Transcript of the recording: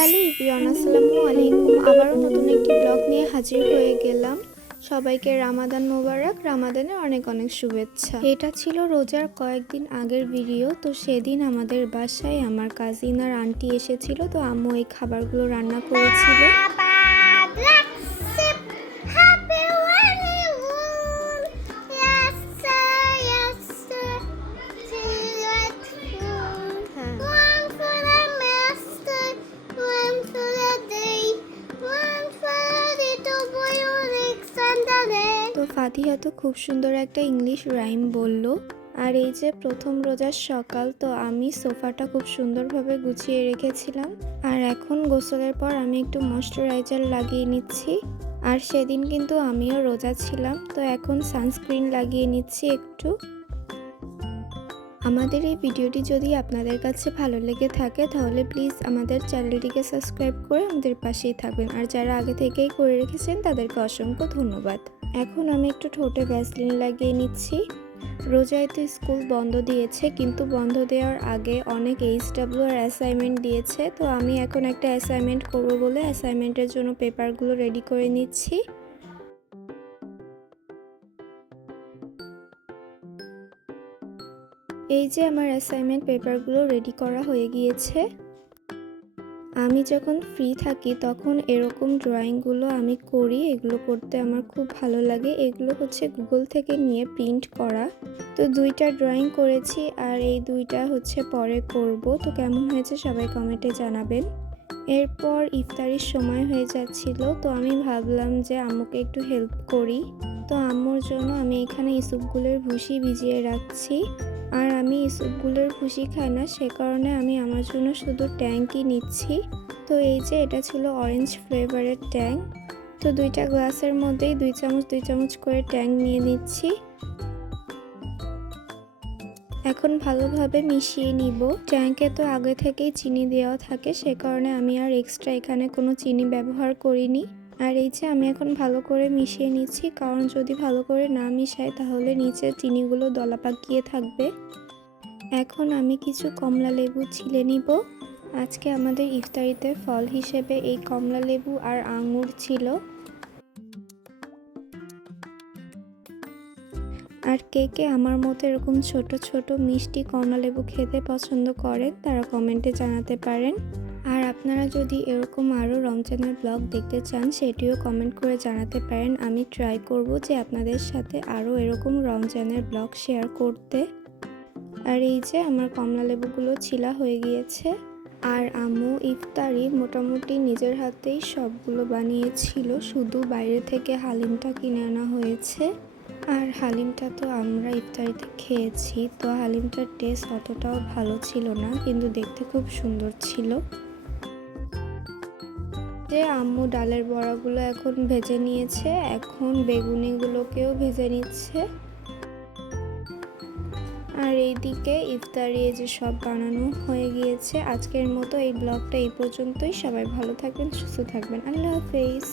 Hello everyone, আসসালামু আলাইকুম। আবারও নতুন একটি ব্লগ নিয়ে হাজির হয়ে গেলাম। সবাইকে রামাদান মোবারক, রামাদানের অনেক অনেক শুভেচ্ছা। এটা ছিল রোজার কয়েকদিন আগের ভিডিও। তো সেদিন আমাদের বাসায় আমার কাজিন আর আন্টি এসেছিল, তো আম্মু এই খাবারগুলো রান্না করেছিল। তো ফাতিহা তো খুব সুন্দর একটা ইংলিশ রাইম বলল। আর এই যে প্রথম রোজার সকাল, তো আমি সোফাটা খুব সুন্দরভাবে গুছিয়ে রেখেছিলাম। আর এখন গোসলের পর আমি একটু ময়শ্চারাইজার লাগিয়ে নিচ্ছি। আর সেদিন কিন্তু আমিও রোজা ছিলাম, তো এখন সানস্ক্রিন লাগিয়ে নিচ্ছি একটু। আমাদের এই ভিডিওটি যদি আপনাদের কাছে ভালো লেগে থাকে তাহলে প্লিজ আমাদের চ্যানেলটিকে সাবস্ক্রাইব করে আমাদের পাশেই থাকবেন। আর যারা আগে থেকেই করে রেখেছেন তাদেরকে অসংখ্য ধন্যবাদ। এখন আমি একটু ঠোঁটে ভ্যাসলিন লাগিয়ে নিচ্ছি। রোজায় তো স্কুল বন্ধ দিয়েছে, কিন্তু বন্ধ দেওয়ার আগে অনেক এইচডব্লিউ আর অ্যাসাইনমেন্ট দিয়েছে। তো আমি এখন একটা অ্যাসাইনমেন্ট করব বলে অ্যাসাইনমেন্টের জন্য পেপারগুলো রেডি করে নিচ্ছি। এই যে আমার অ্যাসাইনমেন্ট পেপারগুলো রেডি করা হয়ে গিয়েছে। আমি যখন ফ্রি থাকি তখন এরকম ড্রয়িংগুলো আমি করি। এগুলো করতে আমার খুব ভালো লাগে। এগুলো হচ্ছে গুগল থেকে নিয়ে প্রিন্ট করা। তো দুইটা ড্রয়িং করেছি, আর এই দুইটা হচ্ছে পরে করব। তো কেমন হয়েছে সবাই কমেন্টে জানাবেন। এরপর ইফতারির সময় হয়ে যাচ্ছিল, তো আমি ভাবলাম যে আম্মুকে একটু হেল্প করি। তো আম্মুর জন্য আমি এখানে ইসুপগুলোর ভুসি ভিজিয়ে রাখছি। আর আমি ইসুপগুলোর ভুসি খাই না, সে কারণে আমি আমার জন্য শুধু ট্যাঙ্কই নিচ্ছি। তো এই যে এটা ছিল অরেঞ্জ ফ্লেভারের ট্যাঙ্ক। তো দুইটা গ্লাসের মধ্যেই 2 চামচ করে ট্যাঙ্ক নিয়ে নিচ্ছি। এখন ভালোভাবে মিশিয়ে নিব। ট্যাঙ্কে তো আগে থেকেই চিনি দেওয়া থাকে, সে কারণে আমি আর এক্সট্রা এখানে কোনো চিনি ব্যবহার করিনি। আর এই যে আমি এখন ভালো করে মিশিয়ে নিচ্ছি, কারণ যদি ভালো করে না মিশাই তাহলে নিচে চিনিগুলো দলা পাকিয়ে থাকবে। এখন আমি কিছু কমলা লেবু ছিলে নিব। আজকে আমাদের ইফতারিতে ফল হিসেবে এই কমলা লেবু আর আঙ্গুর ছিল। আর কে কে আমার মতো এরকম ছোট ছোট মিষ্টি কমলালেবু খেতে পছন্দ করেন তারা কমেন্টে জানাতে পারেন। আর আপনারা যদি এরকম আরও রমজানের ব্লগ দেখতে চান সেটিও কমেন্ট করে জানাতে পারেন। আমি ট্রাই করব যে আপনাদের সাথে আরও এরকম রমজানের ব্লগ শেয়ার করতে। আর এই যে আমার কমলালেবুগুলো ছিলা হয়ে গিয়েছে। আর আম্মু ইফতারি মোটামুটি নিজের হাতেই সবগুলো বানিয়েছিল, শুধু বাইরে থেকে হালিমটা কিনে আনা হয়েছে। আর হালিমটা তো আমরা ইফতারিতে খেয়েছি, তো হালিমটার টেস্ট অতটাও ভালো ছিল না, কিন্তু দেখতে খুব সুন্দর ছিল। যে আম্মু ডালের বড়াগুলো এখন ভেজে নিয়েছে, এখন বেগুনিগুলোকেও ভেজে নিচ্ছে। আর এইদিকে ইফতারি যে সব বানানো হয়ে গিয়েছে। আজকের মতো এই ব্লগটা এই পর্যন্তই। সবাই ভালো থাকবেন, সুস্থ থাকবেন। আল্লাহ হাফেজ।